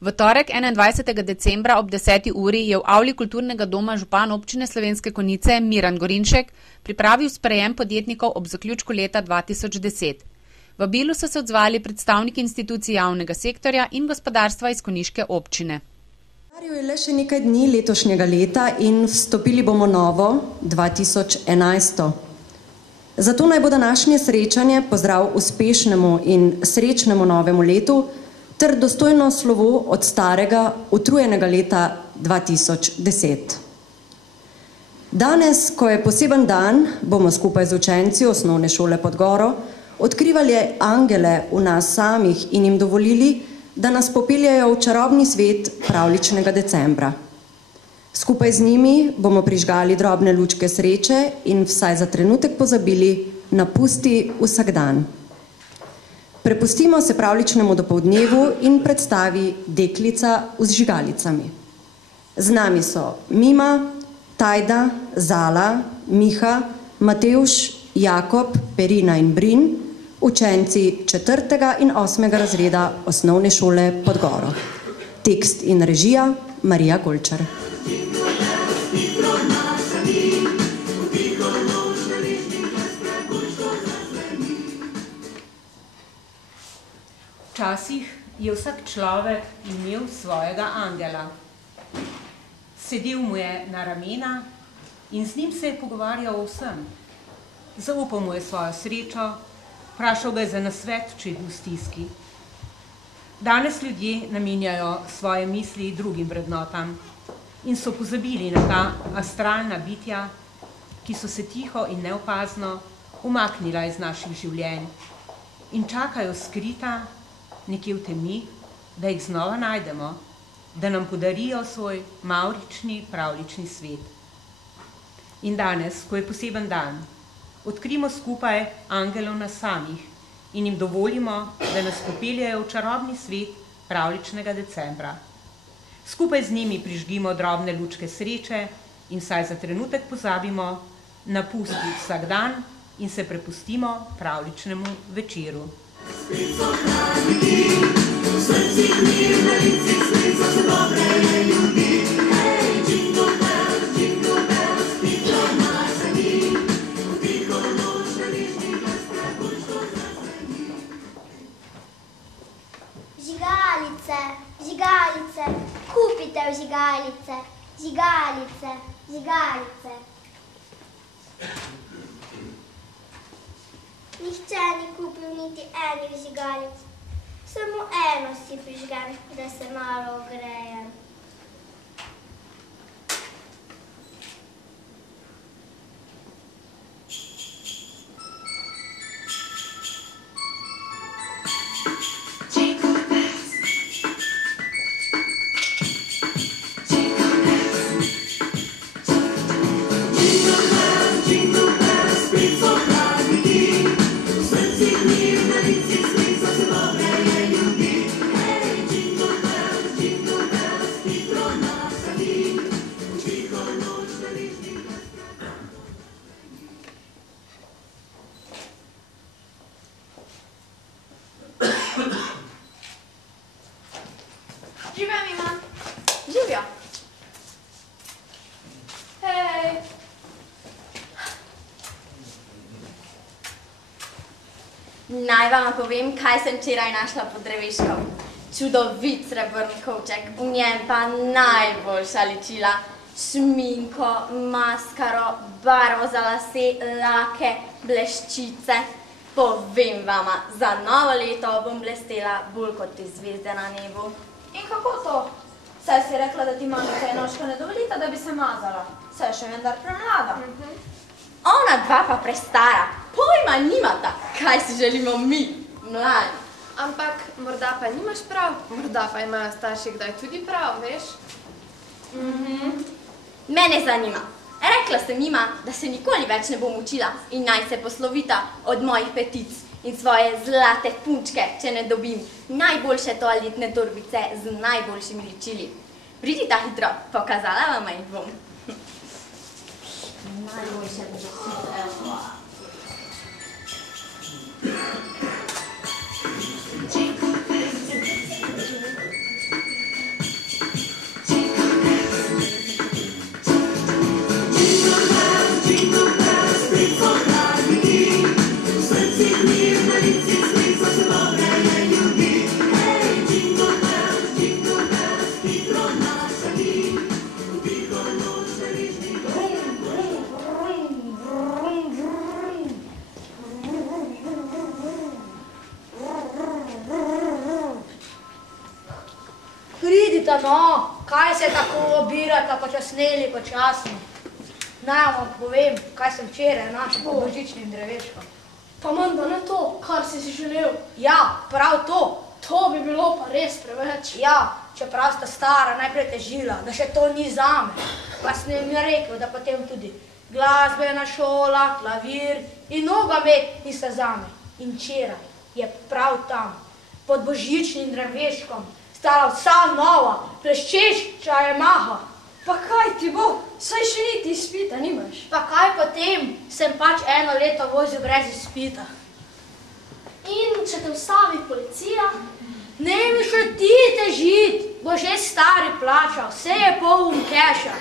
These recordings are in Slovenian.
V torek 21. decembra ob 10. uri je v avli kulturnega doma župan občine Slovenske Konjice Miran Gorinšek pripravil sprejem podjetnikov ob zaključku leta 2010. Vabilu so se odzvali predstavniki institucij javnega sektorja in gospodarstva iz konjiške občine. Je le še nekaj dni letošnjega leta in vstopili bomo novo 2011. Zato naj bo današnje srečanje pozdrav uspešnemu in srečnemu novemu letu ter dostojno slovo od starega, utrujenega leta 2010. Danes, ko je poseben dan, bomo skupaj z učenci osnovne šole Podgoro odkrivali angele v nas samih in jim dovolili, da nas popeljajo v čarobni svet pravljičnega decembra. Skupaj z njimi bomo prižgali drobne lučke sreče in vsaj za trenutek pozabili na pusti vsakdan. Prepustimo se pravljičnemu dopoldnevu in predstavi Deklica z žigalicami. Z nami so Mima, Tajda, Zala, Miha, Matevž, Jakob, Perina in Brin, učenci 4. in 8. razreda osnovne šole Podgoro. Tekst in režija Marija Golčar. Včasih je vsak človek imel svojega angela. Sedel mu je na ramena in z njim se je pogovarjal o vsem. Zaupal mu je svojo srečo, vprašal ga je za nasvet, če je bil v stiski. Danes ljudje namenjajo svoje misli drugim vrednotam in so pozabili na ta astralna bitja, ki so se tiho in neopazno umaknila iz naših življenj in čakajo skrita nekje v temi, da jih znova najdemo, da nam podarijo svoj mavrični, pravljični svet. In danes, ko je poseben dan, odkrimo skupaj angelov nas samih in jim dovolimo, da nas popeljajo v čarobni svet pravljičnega decembra. Skupaj z njimi prižgimo drobne lučke sreče in vsaj za trenutek pozabimo na pusti vsak dan in se prepustimo pravljičnemu večeru. Spet so prazniki, v srcih mir, na licih svet za dobre ljudi. Hej, jingle bells, hitro nas zani, v tiho noč nališni glas pragučko zazveni. Žigalice, žigalice, kupite žigalice, žigalice, žigalice. Nihče ni kupil niti enih žigalic, samo eno si prižgem, da se malo ogrejem. Živjo, Mima. Živjo. Hej. Naj vam povem, kaj sem včeraj našla pod dreveškom. Čudovit srebrni kovček, v njem pa najboljša ličila. Šminko, maskaro, barvo za lase, lake, bleščice. Povem vama, za novo leto bom blestela bolj kot te zvezde na nebu. In kako to? Saj si rekla, da ti mamica in očka ne dovolita, da bi se mazala. Saj je še vendar premlada. Ona dva pa prestara, pojma nimata, kaj si želimo mi, mladi. Ampak morda pa nimaš prav, morda pa imajo starši kdaj tudi prav, veš? Mene zanima. Rekla sem jima, da se nikoli več ne bom učila in naj se poslovita od mojih petic in svoje zlate punčke, če ne dobim najboljše toaletne torbice z najboljšimi ličili. Pridita hitro, pokazala vama jih bom. Najboljše ličile. Pridite, no, kaj se tako obirate, počasneli, počasno. Naj vam povem, kaj sem včeraj našel pod božičnim dreveškom. Pa menda ne to, kar si želel. Ja, prav to. To bi bilo pa res preveč. Ja, čeprav sta stara, najprej težila, da še to ni zame. Pa sem jim rekel, da potem tudi glasbena šola, klavir in nogomet nista zame. In včeraj je prav tam, pod božičnim dreveškom, stala vsa nova, pleščeča je maha. Pa kaj ti bo? Saj še niti izpita nimaš. Pa kaj potem? Sem pač 1 leto vozil brez izpita. In če te ustavi policija? Ne mi še ti težit, bo že stari plačal, vse je poln keša.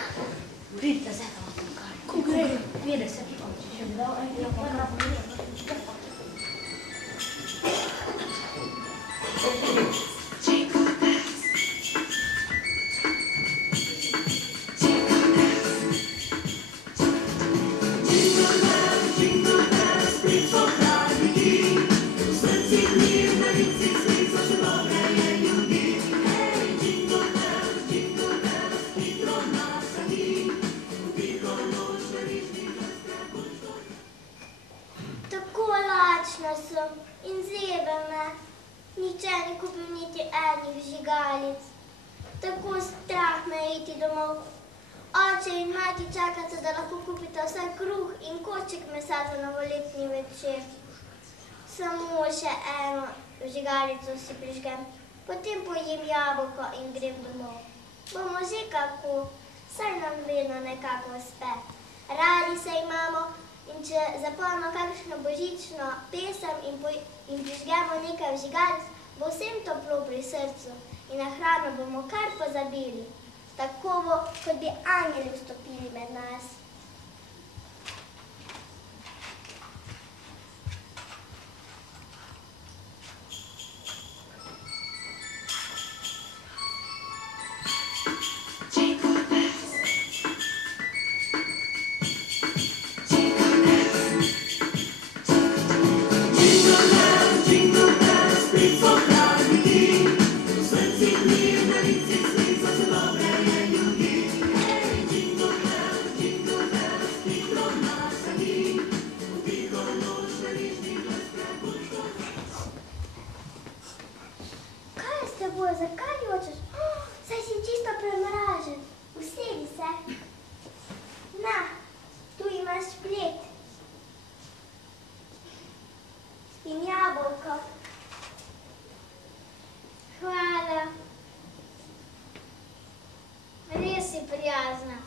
Pridite zdaj, da vam pokažem. Ko gre? Vide se, če še bi dal in zebe me. Nihče ni kupil niti enih vžigalic. Tako strah me je iti domov. Oče in mati čakata, da lahko kupita vsaj kruh in košček mesa za novoletni večer. Samo še eno vžigalico si prižgem, potem pojem jabolko in grem domov. Bomo že kako, saj nam vedno nekako uspe. Radi se imamo. In če zapojemo kakšno božično pesem in prižgemo nekaj vžigalic, bo vsem toplo pri srcu in na hrano bomo kar pozabili. Tako bo, kot bi angeli vstopili med nas. Zakaj jočeš? Saj si čisto premražen. Usedi se. Na, tu imaš splet. In jabolko. Hvala. Res si prijazna.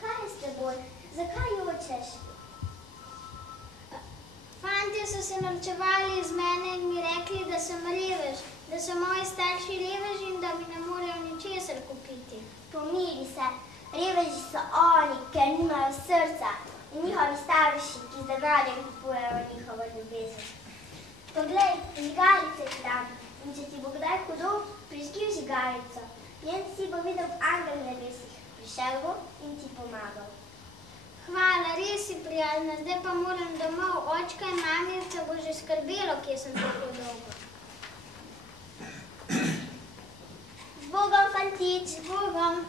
Kaj je s teboj? Zakaj jočeš? Fantje so se norčevali iz mene in mi rekli, da sem revež, da so moji starši reveži in da mi ne morejo ničesar kupiti. Pomiri se, reveži so oni, ker nimajo srca in njihovi starši, ki z denarjem kupujejo njihovo ljubezen. Poglej, žigalice ti dam in če ti bo kdaj hudo, prižgi žigalico. Njen si bo videl angel v nebesih, prišel bo in ti pomagal. Hvala, res si prijazna, zdaj pa moram domov. Očka in mamica bo že skrbelo, kje sem tako dolgo. Z Bogom, fantič, z Bogom.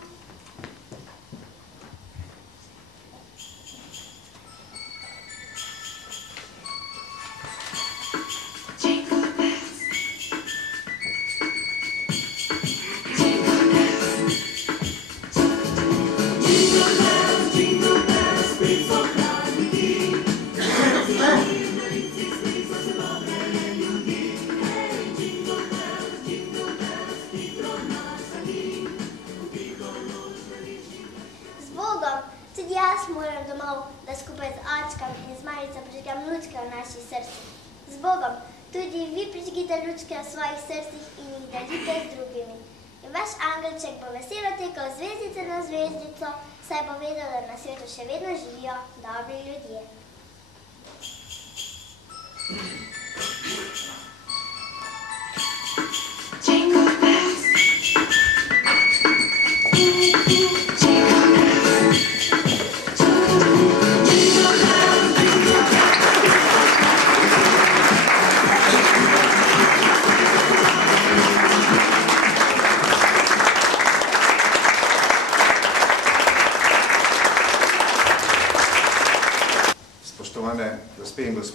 Tudi jaz moram domov, da skupaj z očkom in z mamico prižgem lučke v naših srcih. Z Bogom, tudi vi prižgite lučke v svojih srcih in jih delite z drugimi. In vaš angelček bo veselo tekel zvezdice na zvezdico, saj bo vedel, da na svetu še vedno živijo dobri ljudje.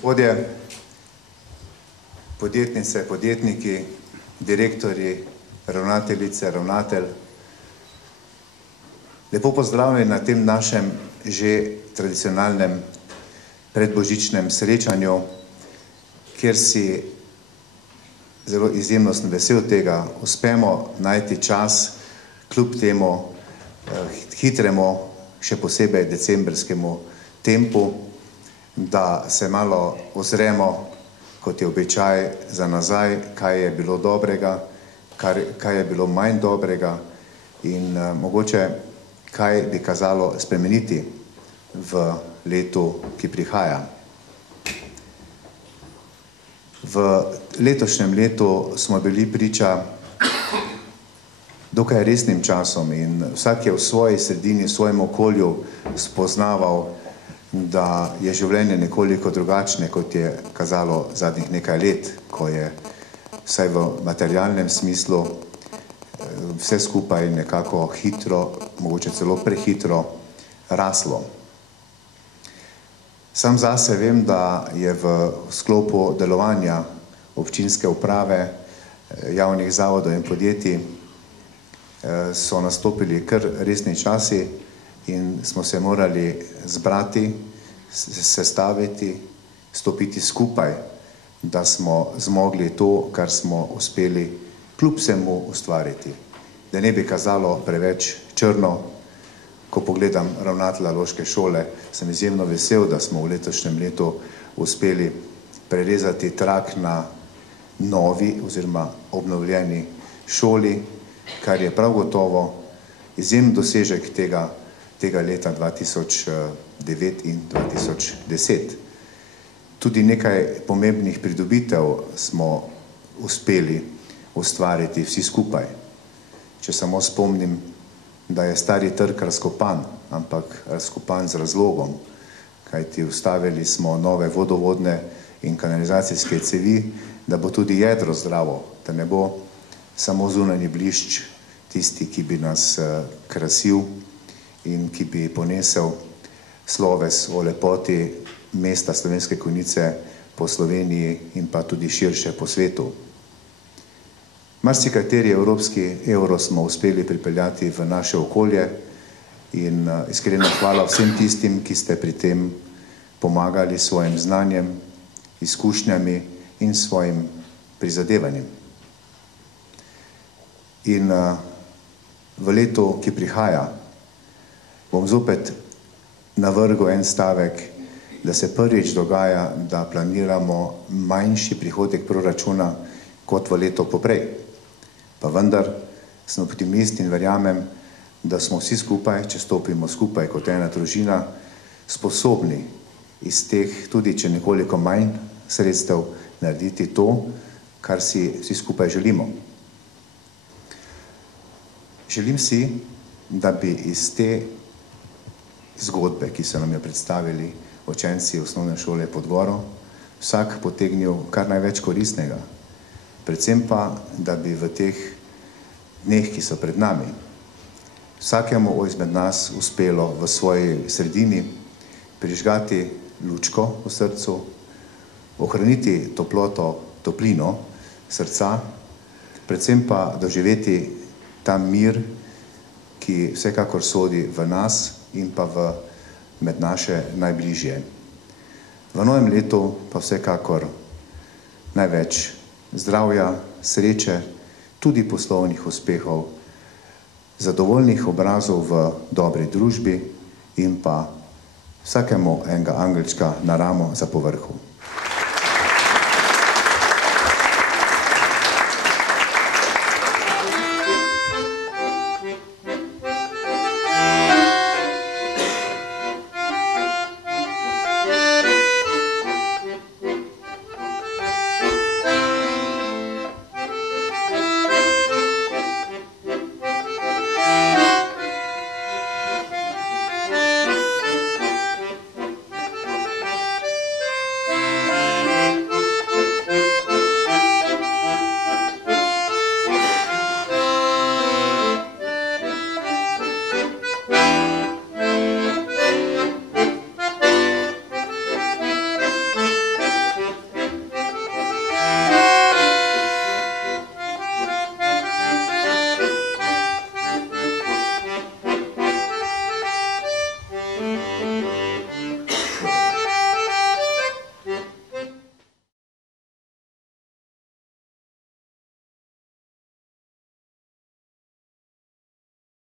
gospodje, podjetnice, podjetniki, direktorji, ravnateljice, ravnatelj, lepo pozdravljeni na tem našem že tradicionalnem predbožičnem srečanju, kjer si zelo izjemno sem vesel tega, uspemo najti čas kljub temu hitremu, še posebej decembrskemu tempu, da se malo ozremo, kot je običaj, za nazaj, kaj je bilo dobrega, kaj je bilo manj dobrega in mogoče kaj bi kazalo spremeniti v letu, ki prihaja. V letošnjem letu smo bili priča dokaj resnim časom in vsak je v svoji sredini, v svojem okolju spoznaval, da je življenje nekoliko drugačne, kot je kazalo zadnjih nekaj let, ko je vsaj v materialnem smislu vse skupaj nekako hitro, mogoče celo prehitro raslo. Sam zase vem, da je v sklopu delovanja občinske uprave, javnih zavodov in podjetij so nastopili kar resni časi in smo se morali zbrati, sestaviti, stopiti skupaj, da smo zmogli to, kar smo uspeli kljub vsemu ustvariti. Da ne bi kazalo preveč črno, ko pogledam ravnatelja Loške šole, sem izjemno vesel, da smo v letošnjem letu uspeli prerezati trak na novi oziroma obnovljeni šoli, kar je prav gotovo izjemen dosežek tega leta 2009 in 2010. Tudi nekaj pomembnih pridobitev smo uspeli ustvariti vsi skupaj. Če samo spomnim, da je stari trg razkopan, ampak razkopan z razlogom, kajti ustavili smo nove vodovodne in kanalizacijske cevi, da bo tudi jedro zdravo, da ne bo samo zunanji blišč tisti, ki bi nas krasil in ki bi ponesel sloves o lepoti mesta Slovenske Konjice po Sloveniji in pa tudi širše po svetu. Marsikateri evropski evro smo uspeli pripeljati v naše okolje in iskreno hvala vsem tistim, ki ste pri tem pomagali svojim znanjem, izkušnjami in svojim prizadevanjem. In v letu, ki prihaja, bom zopet navrgel en stavek, da se prvič dogaja, da planiramo manjši prihodek proračuna kot v leto poprej. Pa vendar sem optimist in verjamem, da smo vsi skupaj, če stopimo skupaj kot ena družina, sposobni iz teh, tudi če nekoliko manj sredstev, narediti to, kar si vsi skupaj želimo. Želim si, da bi iz te zgodbe, ki so nam jo predstavili učenci osnovne šole Pod Goro, vsak potegnil kar največ koristnega. Predvsem pa, da bi v teh dneh, ki so pred nami, vsakemu izmed nas uspelo v svoji sredini prižgati lučko v srcu, ohraniti toploto, toplino srca, predvsem pa doživeti ta mir, ki vsekakor sodi v nas in pa med naše najbližje. V novem letu pa vsekakor največ zdravja, sreče, tudi poslovnih uspehov, zadovoljnih obrazov v dobri družbi in pa vsakemu enega angelčka na ramo za povrhu.